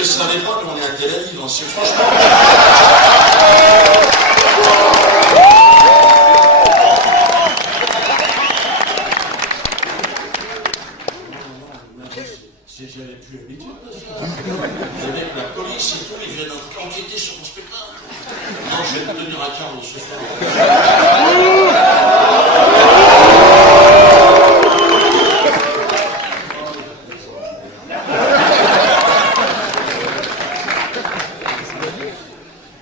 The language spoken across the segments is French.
que ça n'est pas qu'on est à Tel Aviv, c'est franchement... J'avais plus l'habitude de ça. Avec la police et tout, ils viennent enquêter sur mon spectacle. Non, je vais me tenir à Carlo ce soir.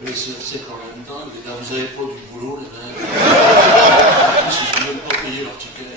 Mais c'est quand même dingue, les gars, vous avez pas du boulot, les mecs. Si je ne même pas payer leur ticket.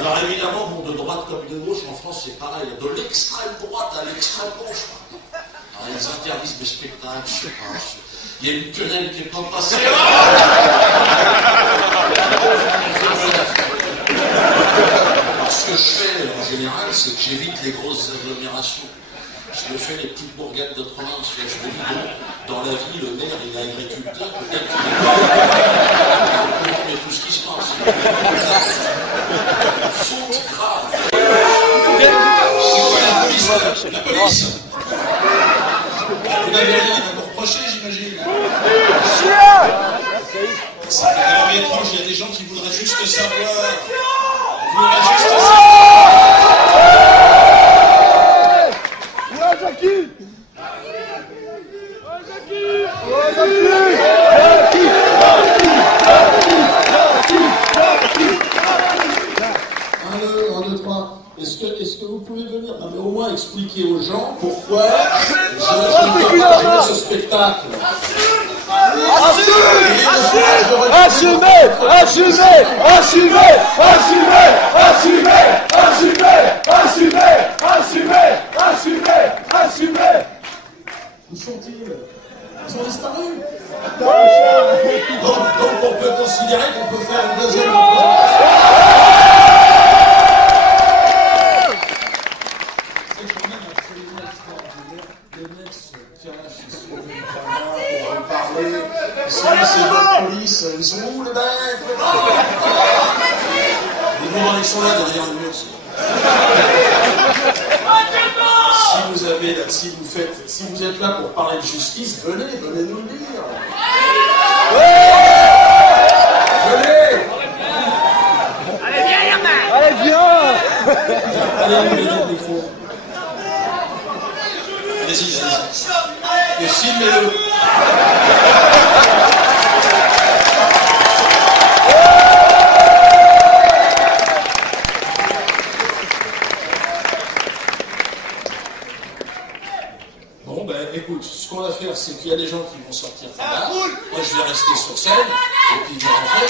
Alors évidemment, bon, de droite comme de gauche, en France c'est pareil, de l'extrême droite à l'extrême gauche. Alors ils interdisent des spectacles, je sais pas. Il y a une quenelle qui n'est pas passée. Ce que je fais en général, c'est que j'évite les grosses agglomérations. Je me fais les petites bourgades de province. Je me dis, bon, dans la vie, le maire, il est agriculteur, peut-être qu'il est mais tout ce qui se passe. Faute grave. C'est quoi la police? La police? Vous n'avez rien à vous reprocher, j'imagine. C'est quand même étrange, il y a des gens qui voudraient juste savoir. Vous voudraient juste savoir. Est-ce que vous pouvez venir, non, mais au moins expliquer aux gens pourquoi je ne peux pas ce spectacle. Assumez. Où sont-ils? Ils ont disparu. Donc on peut considérer qu'on peut faire une deuxième c'est votre police, ils sont où les mecs? Ils sont là derrière le mur. Si vous êtes là pour parler de justice, venez nous le dire. Venez. Allez, viens, Yerman. Allez, viens. Allez, le micro. Allez-y. Et filmez-le. Bon, ben, écoute, ce qu'on va faire, c'est qu'il y a des gens qui vont sortir par là. Moi, je vais rester sur scène, et puis ils vont rentrer.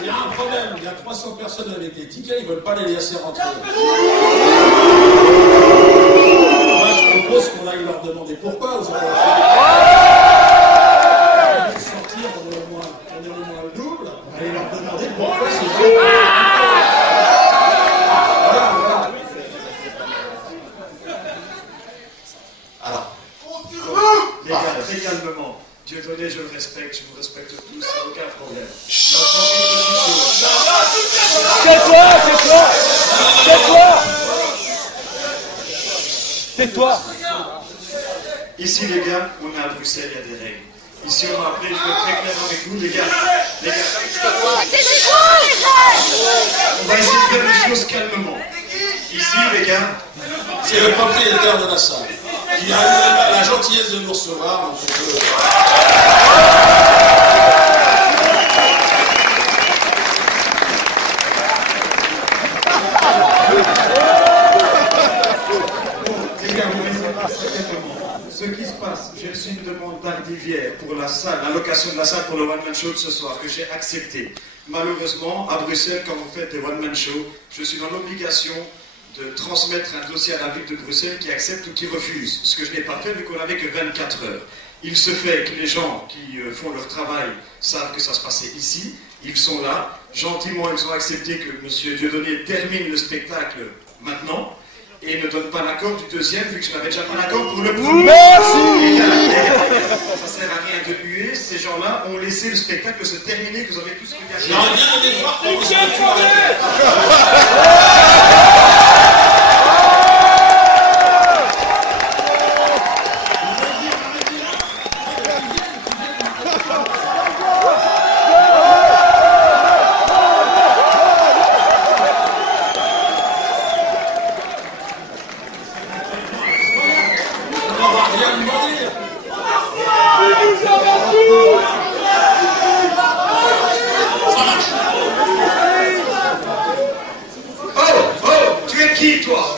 Il y a un problème, il y a 300 personnes avec des tickets, ils ne veulent pas les laisser rentrer. Moi, je propose qu'on aille leur demander pourquoi aux sortir, on est au moins le double, on va aller leur demander pourquoi c'est faux. Alors, les gars, très calmement. Dieudonné, je le respecte, je vous respecte tous, aucun problème. Tais-toi. Ici, les gars, on est à Bruxelles, il y a des règles. Ici, on m'a appelé, je vais être très clair avec vous, les gars. On va essayer de faire les choses calmement. Ici, les gars, c'est le propriétaire de la salle. Il a eu la gentillesse de nous recevoir. Donc on peut... Ce qui se passe, j'ai reçu une demande d'Ardivière pour la salle, la location de la salle pour le one-man show de ce soir, que j'ai accepté. Malheureusement, à Bruxelles, quand vous faites des one-man shows, je suis dans l'obligation de transmettre un dossier à la ville de Bruxelles qui accepte ou qui refuse, ce que je n'ai pas fait vu qu'on n'avait que 24 heures. Il se fait que les gens qui font leur travail savent que ça se passait ici, ils sont là, gentiment ils ont accepté que M. Dieudonné termine le spectacle maintenant, et ne donne pas l'accord du deuxième, vu que je n'avais déjà pas l'accord pour le premier. Merci. Ça sert à rien de lui ces gens-là ont laissé le spectacle se terminer, que vous avez tous regardé. J'aurais bien aimé voir comment vous avez tout Qui, toi?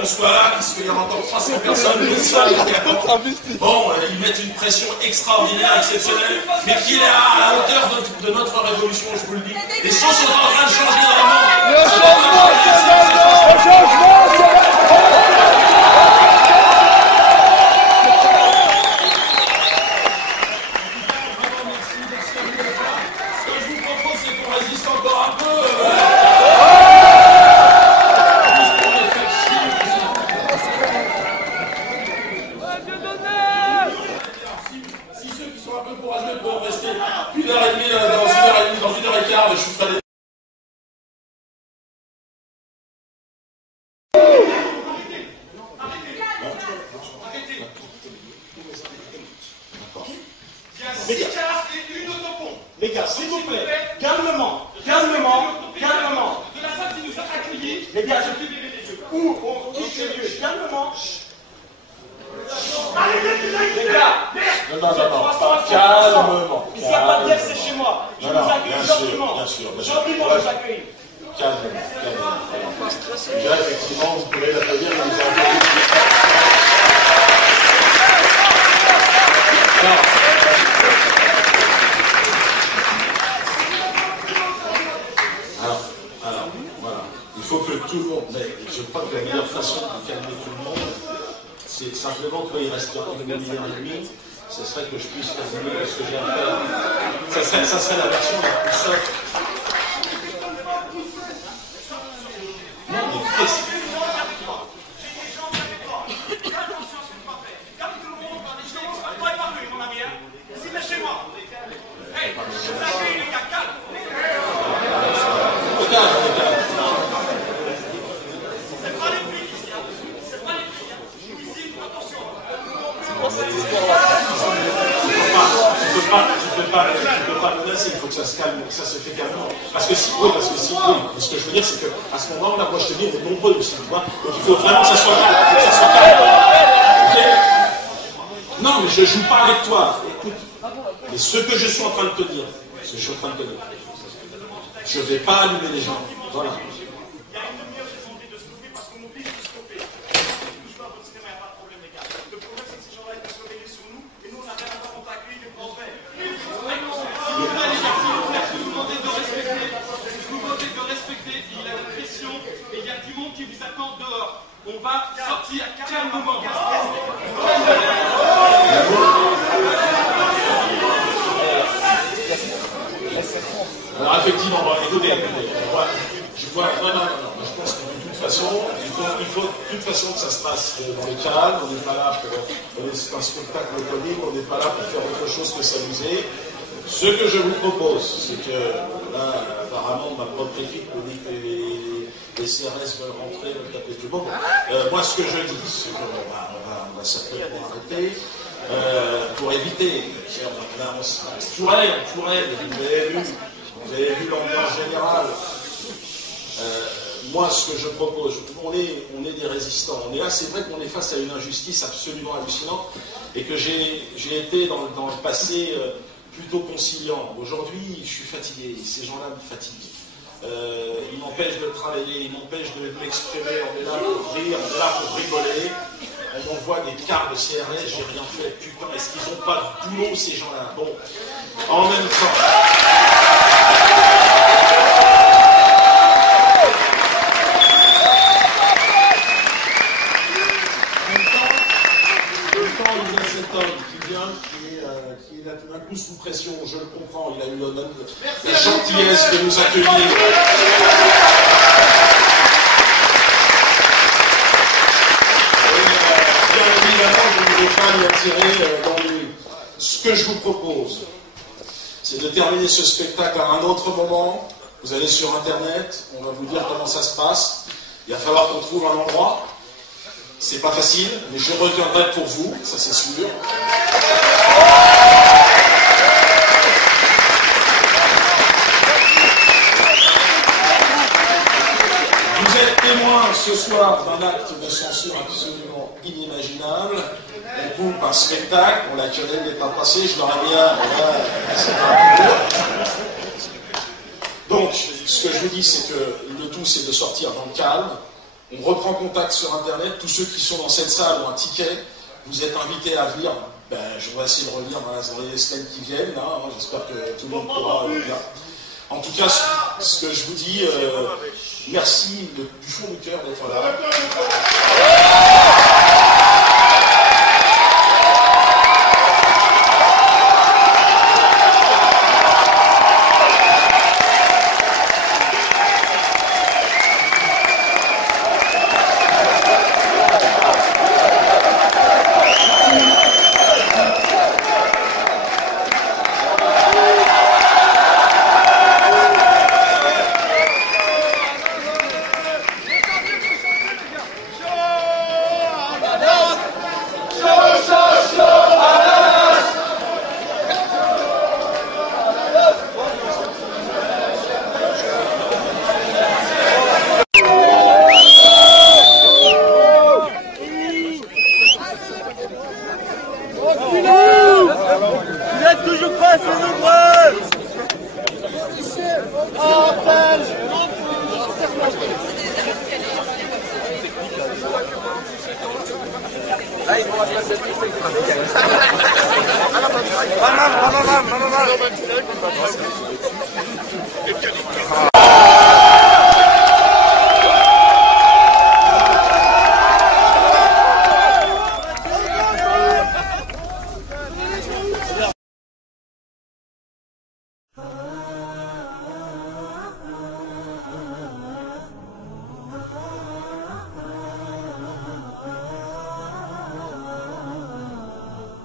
qu'on soit là, qu'il y aura encore 300 personnes, bon, ils mettent une pression extraordinaire, exceptionnelle, mais qui est à la hauteur de notre révolution, je vous le dis. Les choses sont en train de changer dans le monde. Le changement, Ce que je vous propose, c'est qu'on résiste encore un peu. Si ceux qui sont un peu courageux peuvent rester une heure et demie, dans une heure et quart, je vous ferai des... Les gars, s'il vous plaît, calmement, calmement, calmement. De la salle qui nous a accueillis, Les gars, où on quitte ce lieu, calmement. Les gars, Calmement. ici, il n'y a pas de guerre, c'est chez moi. Je vous accueille gentiment. Bien sûr. Gentiment, je vous accueille. Calmement. Déjà, effectivement, vous pouvez l'applaudir, mais vous avez... Alors, voilà. Il faut que tout le monde, mais je crois que la meilleure façon de calmer tout le monde, c'est simplement qu'il restera une heure et demie, ce serait que je puisse terminer ce que j'ai à faire. Ça serait la version la plus soft. Non, mais qu'est-ce que... Tu peux pas menacer, il faut que ça se calme, que ça se fait calmement. Parce que si, ce que je veux dire, c'est qu'à ce moment-là, moi je te dis, on est nombreux aussi, tu vois. Donc il faut vraiment que ça soit calme, Okay. Non, mais je joue pas avec toi. Écoute, mais ce que je suis en train de te dire, ce que je suis en train de te dire, je vais pas allumer les gens. Voilà. on va sortir calmement. Alors effectivement, écoutez, je pense que de toute façon, il faut de toute façon que ça se passe dans le calme. On n'est pas là pour un spectacle comique, on n'est pas là pour faire autre chose que s'amuser. Ce que je vous propose, c'est que, là, apparemment, ma propre équipe me dit que les CRS veulent rentrer, veulent taper tout le monde. Moi, ce que je dis, c'est qu'on va certainement arrêter, pour éviter, on pourrait, vous avez vu l'ambiance générale. Moi, ce que je propose, on est des résistants. On est là, c'est vrai qu'on est face à une injustice absolument hallucinante et que j'ai été dans le passé plutôt conciliant. Aujourd'hui, je suis fatigué. Ces gens-là me fatiguent. Ils m'empêchent de travailler, ils m'empêchent de m'exprimer. On est là pour rire, on est là pour rigoler. On m'envoie des cartes de CRS, j'ai rien fait. Putain, est-ce qu'ils n'ont pas de boulot, ces gens-là? Bon, en même temps... qui est là tout d'un coup sous pression, je le comprends, il a eu l'honneur la gentillesse de nous accueillir. Bien évidemment, je ne vais pas m'y attirer dans lui. Ce que je vous propose, c'est de terminer ce spectacle à un autre moment. Vous allez sur Internet, on va vous dire comment ça se passe. Il va falloir qu'on trouve un endroit. C'est pas facile, mais je reviendrai pour vous, ça c'est sûr. Vous êtes témoins ce soir d'un acte de censure absolument inimaginable. On coupe un spectacle, on l'a connaît, n'est pas passé, je l'aurais bien. Donc, ce que je vous dis, c'est que le tout, c'est de sortir dans le calme. On reprend contact sur Internet. Tous ceux qui sont dans cette salle ont un ticket. Vous êtes invités à venir. Je vais essayer de revenir dans les semaines qui viennent. J'espère que tout le monde pourra venir. En tout cas, ce que je vous dis, merci du fond du cœur d'être là. Ah.